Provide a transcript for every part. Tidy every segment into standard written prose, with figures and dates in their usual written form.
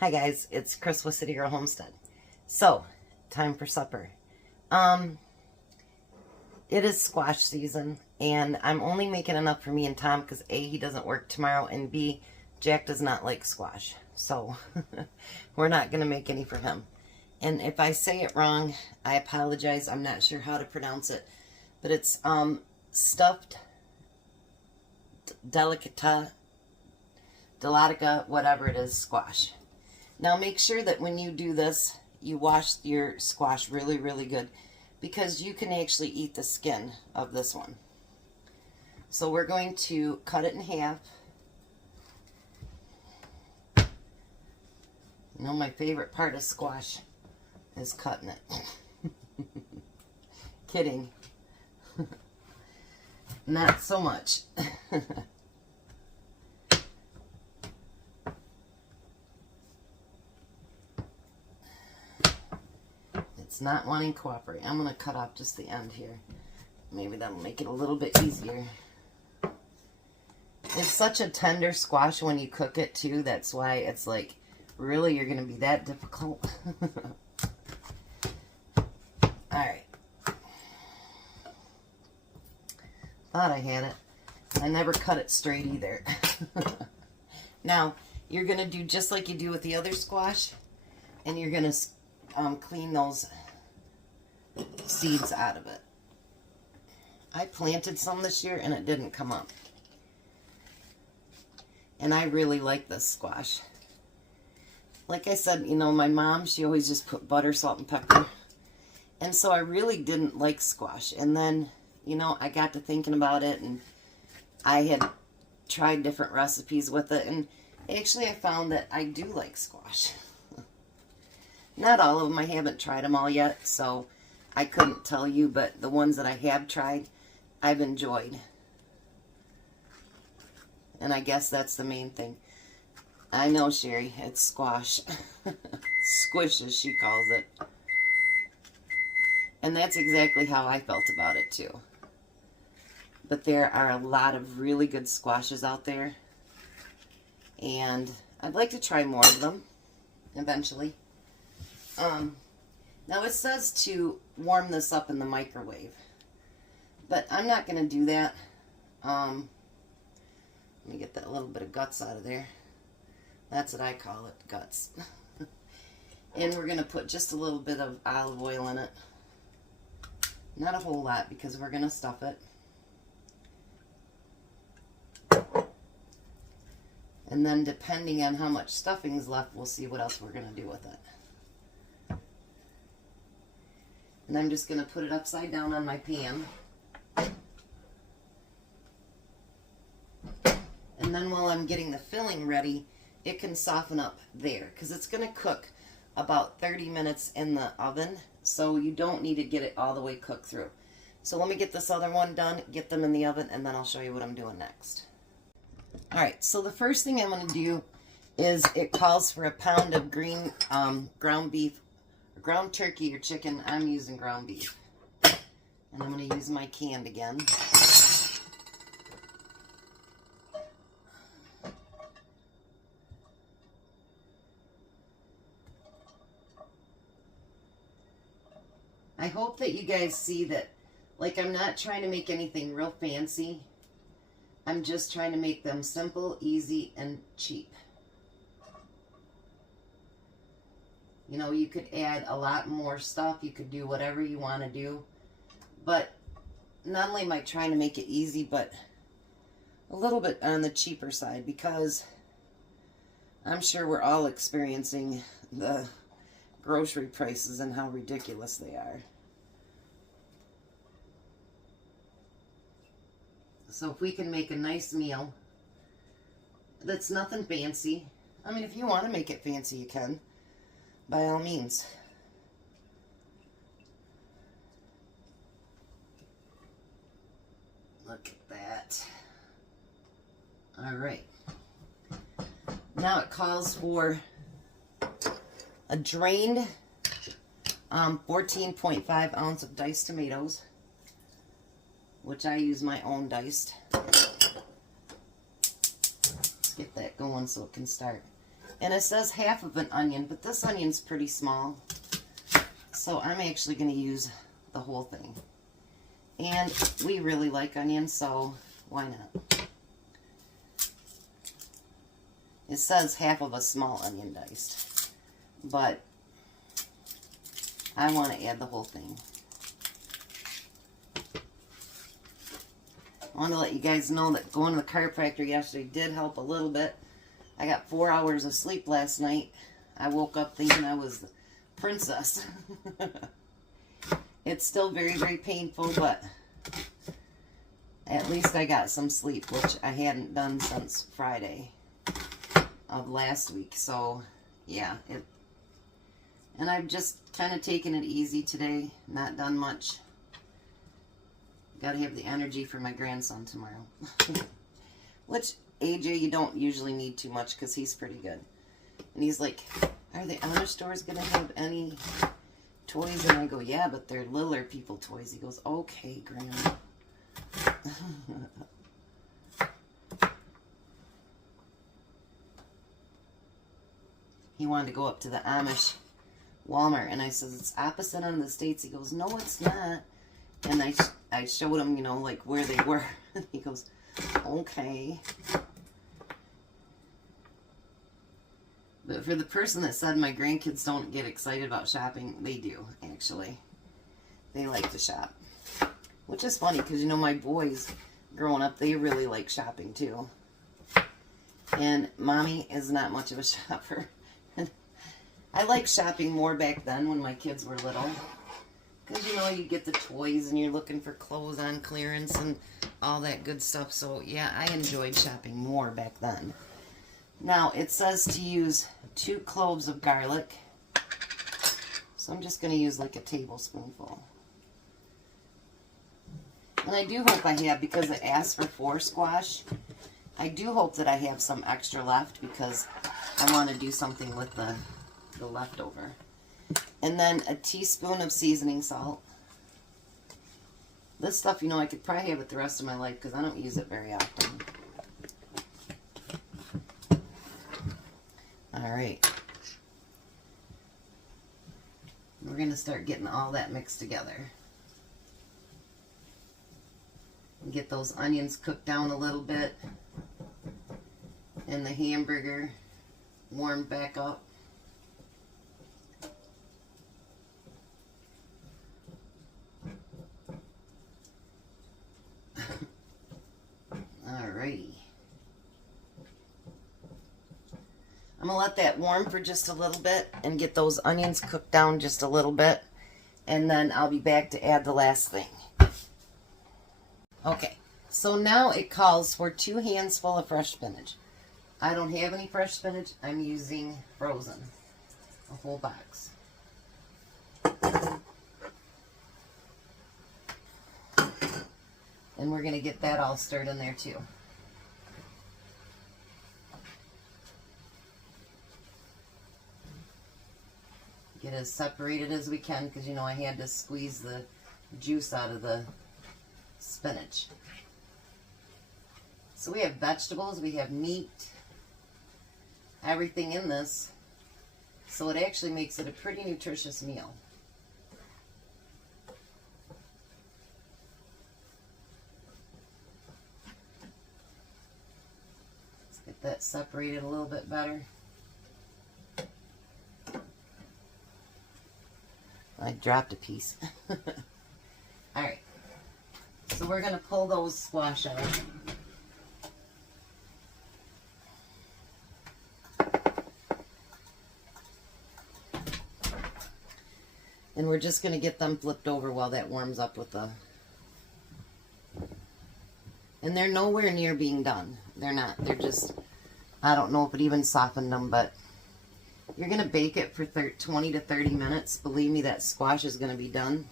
Hi guys, it's Chris with City Girl Homestead. So, time for supper. It is squash season, and I'm only making enough for me and Tom because A, he doesn't work tomorrow, and B, Jack does not like squash. So, we're not going to make any for him. And if I say it wrong, I apologize. I'm not sure how to pronounce it. But it's stuffed Delicata, whatever it is, squash. Now make sure that when you do this, you wash your squash really, really good, because you can actually eat the skin of this one. So we're going to cut it in half. You know, my favorite part of squash is cutting it. Kidding. Not so much. It's not wanting to cooperate. I'm going to cut off just the end here. Maybe that'll make it a little bit easier. It's such a tender squash when you cook it too. That's why it's like, really, you're going to be that difficult? Alright. Thought I had it. I never cut it straight either. Now, you're going to do just like you do with the other squash, and you're going to clean those seeds out of it. I planted some this year and it didn't come up. And I really like this squash. Like I said, you know, my mom, she always just put butter, salt, and pepper. And so I really didn't like squash. And then, you know, I got to thinking about it, and I had tried different recipes with it, and actually I found that I do like squash. Not all of them. I haven't tried them all yet, so I couldn't tell you, but the ones that I have tried, I've enjoyed. And I guess that's the main thing. I know, Sherry, it's squash. Squish, as she calls it. And that's exactly how I felt about it, too. But there are a lot of really good squashes out there. And I'd like to try more of them eventually. Now it says to warm this up in the microwave, but I'm not going to do that. Let me get that little bit of guts out of there. That's what I call it, guts. And we're going to put just a little bit of olive oil in it. Not a whole lot, because we're going to stuff it. And then depending on how much stuffing's left, we'll see what else we're going to do with it. And I'm just going to put it upside down on my pan. And then while I'm getting the filling ready, it can soften up there, because it's going to cook about 30 minutes in the oven, so you don't need to get it all the way cooked through. So let me get this other one done, get them in the oven, and then I'll show you what I'm doing next. Alright, so the first thing I'm going to do is, it calls for a pound of green ground beef, ground turkey or chicken. I'm using ground beef. And I'm going to use my canned again. I hope that you guys see that, like, I'm not trying to make anything real fancy. I'm just trying to make them simple, easy, and cheap. You know, you could add a lot more stuff. You could do whatever you want to do. But not only am I trying to make it easy, but a little bit on the cheaper side, because I'm sure we're all experiencing the grocery prices and how ridiculous they are. So if we can make a nice meal that's nothing fancy. I mean, if you want to make it fancy, you can. By all means. Look at that. Alright. Now it calls for a drained 14.5 ounce of diced tomatoes, which I use my own diced. Let's get that going so it can start. And it says half of an onion, but this onion's pretty small. So I'm actually going to use the whole thing. And we really like onions, so why not? It says half of a small onion diced, but I want to add the whole thing. I want to let you guys know that going to the chiropractor yesterday did help a little bit. I got 4 hours of sleep last night. I woke up thinking I was the princess. It's still very, very painful, but at least I got some sleep, which I hadn't done since Friday of last week. So, yeah. And I've just kind of taken it easy today. Not done much. Got to have the energy for my grandson tomorrow. Which, AJ, you don't usually need too much because he's pretty good. And he's like, are the honor stores going to have any toys? And I go, yeah, but they're littler people toys. He goes, okay, Grandma. He wanted to go up to the Amish Walmart, and I said, it's opposite on the States. He goes, no, it's not. And I showed him, you know, like where they were. He goes, okay. But for the person that said my grandkids don't get excited about shopping, they do, actually. They like to shop. Which is funny, because, you know, my boys, growing up, they really like shopping, too. And Mommy is not much of a shopper. I like shopping more back then when my kids were little. Because, you know, you get the toys and you're looking for clothes on clearance and all that good stuff. So, yeah, I enjoyed shopping more back then. Now, it says to use 2 cloves of garlic. So I'm just going to use like a tablespoonful. And I do hope I have, because it asks for 4 squash, I do hope that I have some extra left because I want to do something with the leftover. And then a teaspoon of seasoning salt. This stuff, you know, I could probably have it the rest of my life because I don't use it very often. Alright. We're going to start getting all that mixed together. Get those onions cooked down a little bit. And the hamburger warmed back up. Alrighty. I'm going to let that warm for just a little bit and get those onions cooked down just a little bit. And then I'll be back to add the last thing. Okay, so now it calls for 2 handsful of fresh spinach. I don't have any fresh spinach. I'm using frozen. A whole box. And we're going to get that all stirred in there too. Get as separated as we can because, you know, I had to squeeze the juice out of the spinach. So we have vegetables, we have meat, everything in this. So it actually makes it a pretty nutritious meal. Let's get that separated a little bit better. I dropped a piece. Alright. So we're going to pull those squash out. And we're just going to get them flipped over while that warms up with the... And they're nowhere near being done. They're not. They're just... I don't know if it even softened them, but... You're going to bake it for 20 to 30 minutes. Believe me, that squash is going to be done.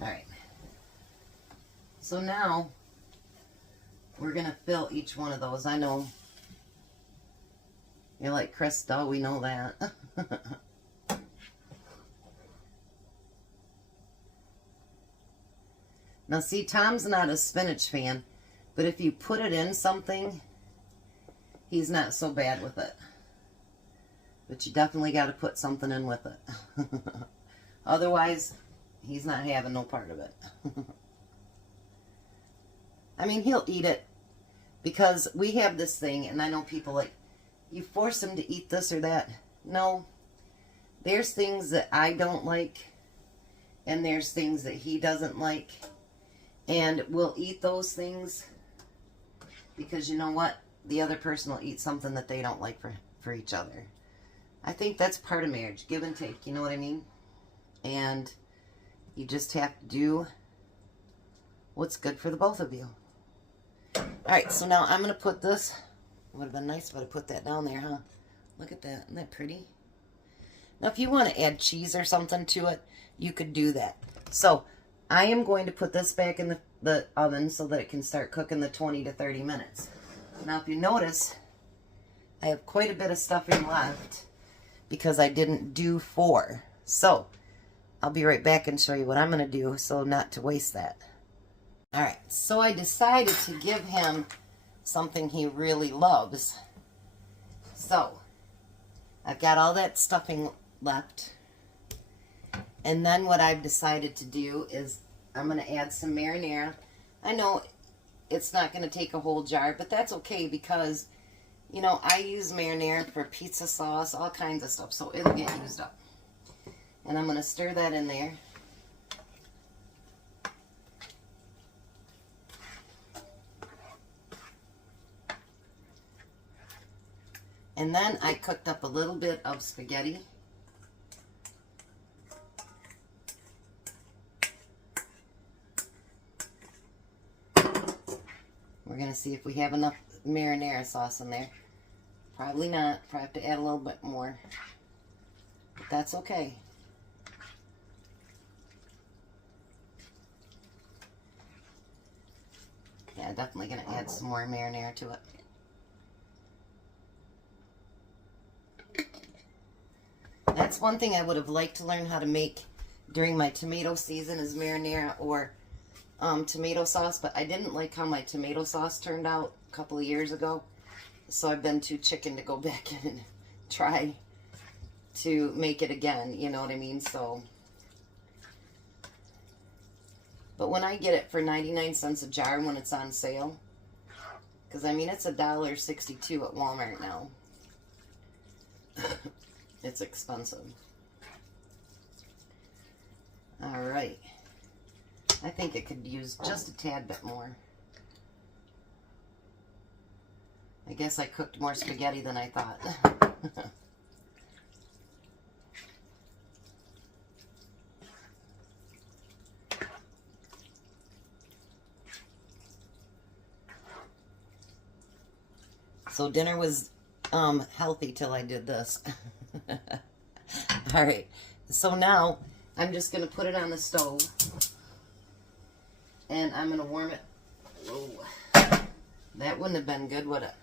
Alright. So now, we're going to fill each one of those. I know you're like, Krista, we know that. Now see, Tom's not a spinach fan, But if you put it in something, he's not so bad with it. But you definitely got to put something in with it. Otherwise, he's not having no part of it. I mean, he'll eat it because we have this thing, and I know people like, you force him to eat this or that. No, there's things that I don't like, and there's things that he doesn't like, and we'll eat those things because you know what? The other person will eat something that they don't like for each other. I think that's part of marriage, give and take, you know what I mean? And you just have to do what's good for the both of you. Alright, so now I'm going to put this, it would have been nice if I put that down there, huh? Look at that, isn't that pretty? Now if you want to add cheese or something to it, you could do that. So I am going to put this back in the oven so that it can start cooking the 20 to 30 minutes. Now if you notice, I have quite a bit of stuffing left because I didn't do 4. So I'll be right back and show you what I'm going to do so not to waste that. Alright, so I decided to give him something he really loves. So I've got all that stuffing left. And then what I've decided to do is I'm going to add some marinara. I know it's not going to take a whole jar, but that's okay because, you know, I use marinara for pizza sauce, all kinds of stuff, so it'll get used up. And I'm going to stir that in there. And then I cooked up a little bit of spaghetti. We're going to see if we have enough marinara sauce in there. Probably not. Probably have to add a little bit more. But that's okay. Yeah, definitely going to add some more marinara to it. That's one thing I would have liked to learn how to make during my tomato season is marinara or tomato sauce, but I didn't like how my tomato sauce turned out a couple of years ago, so I've been too chicken to go back in and try to make it again, you know what I mean? So, but when I get it for 99 cents a jar when it's on sale, because I mean it's $1.62 at Walmart now. It's expensive. Alright. I think it could use just a tad bit more. I guess I cooked more spaghetti than I thought. So dinner was healthy till I did this. Alright, so now I'm just going to put it on the stove and I'm going to warm it. Whoa, that wouldn't have been good, would it?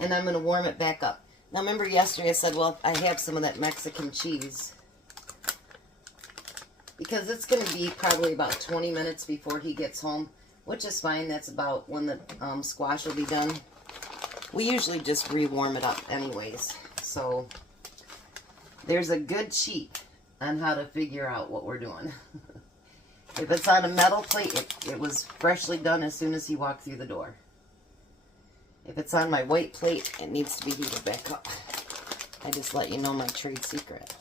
And I'm going to warm it back up. Now remember yesterday I said, well, I have some of that Mexican cheese because it's going to be probably about 20 minutes before he gets home, which is fine. That's about when the squash will be done. We usually just re-warm it up anyways. So there's a good cheat on how to figure out what we're doing. If it's on a metal plate, it was freshly done as soon as he walked through the door. If it's on my white plate, it needs to be heated back up. I just let you know my trade secret.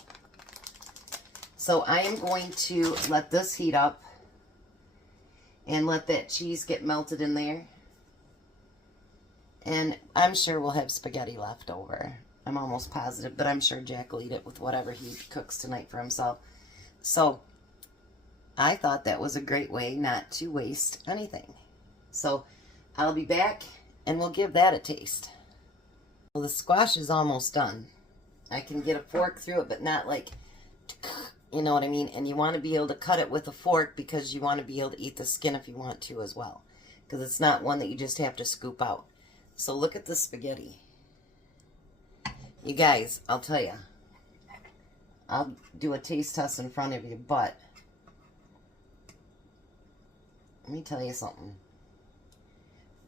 So I am going to let this heat up and let that cheese get melted in there. And I'm sure we'll have spaghetti left over. I'm almost positive, but I'm sure Jack will eat it with whatever he cooks tonight for himself. So I thought that was a great way not to waste anything. So I'll be back and we'll give that a taste. Well, the squash is almost done. I can get a fork through it, but not like, you know what I mean? And you want to be able to cut it with a fork because you want to be able to eat the skin if you want to as well. Because it's not one that you just have to scoop out. So look at the spaghetti. You guys, I'll tell you. I'll do a taste test in front of you, but let me tell you something.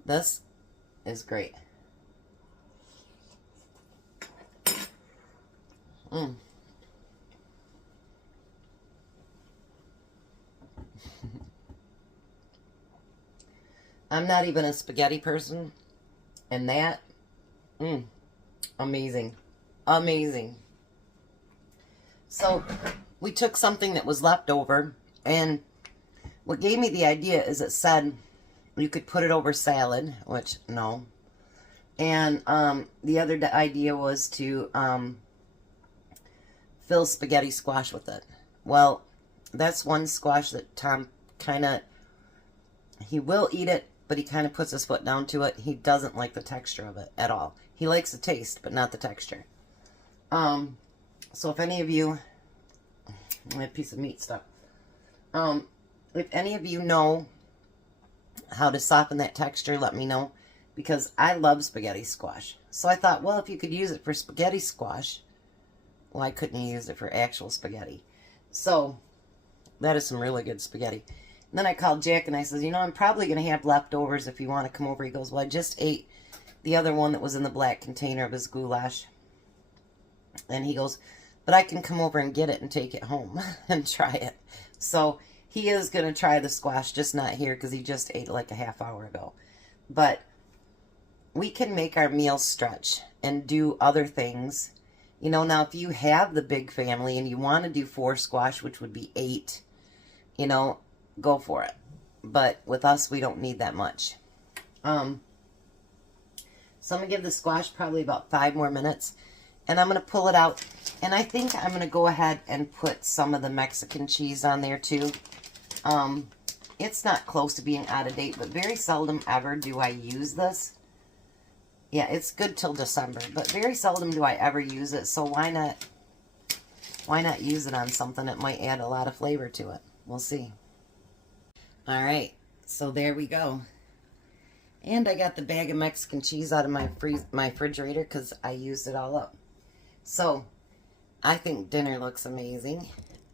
This is great. Mm. I'm not even a spaghetti person, and that, amazing. Amazing. So, we took something that was left over, and what gave me the idea is it said you could put it over salad, which, no. And the other idea was to fill spaghetti squash with it. Well, that's one squash that Tom kind of, he will eat it, but he kind of puts his foot down to it. He doesn't like the texture of it at all. He likes the taste, but not the texture. So if any of you, my piece of meat stuck. If any of you know how to soften that texture, let me know. Because I love spaghetti squash. So I thought, well, if you could use it for spaghetti squash, why couldn't you use it for actual spaghetti? So that is some really good spaghetti. And then I called Jack and I said, you know, I'm probably going to have leftovers if you want to come over. He goes, well, I just ate the other one that was in the black container of his goulash. And he goes, but I can come over and get it and take it home and try it. So he is going to try the squash, just not here because he just ate it like a half hour ago. But we can make our meals stretch and do other things. You know, now if you have the big family and you want to do 4 squash, which would be 8, you know, go for it. But with us, we don't need that much. So I'm going to give the squash probably about 5 more minutes. And I'm going to pull it out. And I think I'm going to go ahead and put some of the Mexican cheese on there too. It's not close to being out of date, but very seldom ever do I use this. Yeah, it's good till December, but very seldom do I ever use it. So why not use it on something that might add a lot of flavor to it? We'll see. All right, so there we go. And I got the bag of Mexican cheese out of my refrigerator because I used it all up. So I think dinner looks amazing.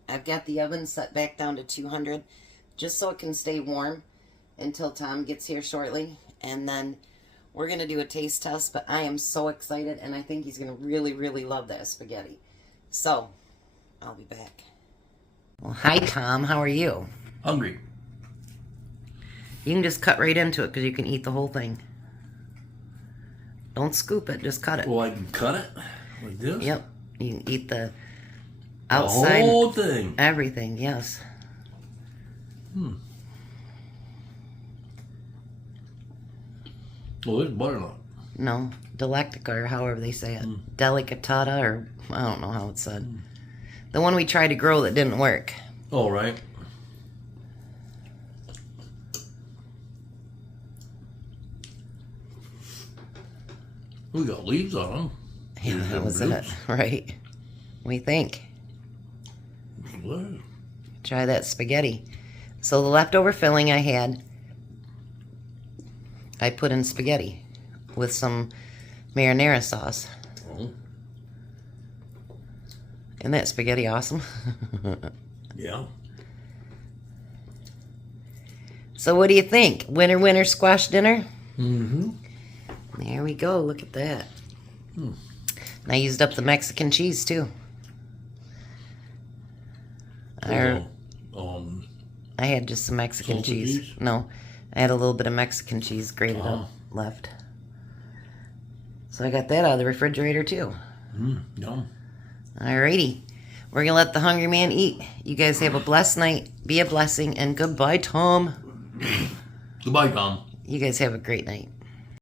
I've got the oven set back down to 200 just so it can stay warm until Tom gets here shortly. And then we're going to do a taste test, but I am so excited, and I think he's going to really, really love that spaghetti. So, I'll be back. Well, hi, Tom. How are you? Hungry. You can just cut right into it because you can eat the whole thing. Don't scoop it, just cut it. Well, I can cut it like this? Yep. You can eat the outside. The whole thing? Everything, yes. Oh, there's butternut. No, Delicata, or however they say it. Delicata, or I don't know how it's said. The one we tried to grow that didn't work. Oh, right. We got leaves on them. Yeah, that was it. Right. What do you think? What? Try that spaghetti. So the leftover filling I had, I put in spaghetti with some marinara sauce. Oh. Isn't that spaghetti awesome? Yeah. So what do you think? Winner, winner, squash dinner? Mm-hmm. There we go. Look at that. And I used up the Mexican cheese too. I had just some Mexican cheese. No, I had a little bit of Mexican cheese grated up left. So I got that out of the refrigerator too. Yum. Alrighty. We're going to let the hungry man eat. You guys have a blessed night. Be a blessing. And goodbye, Tom. Goodbye, Tom. You guys have a great night.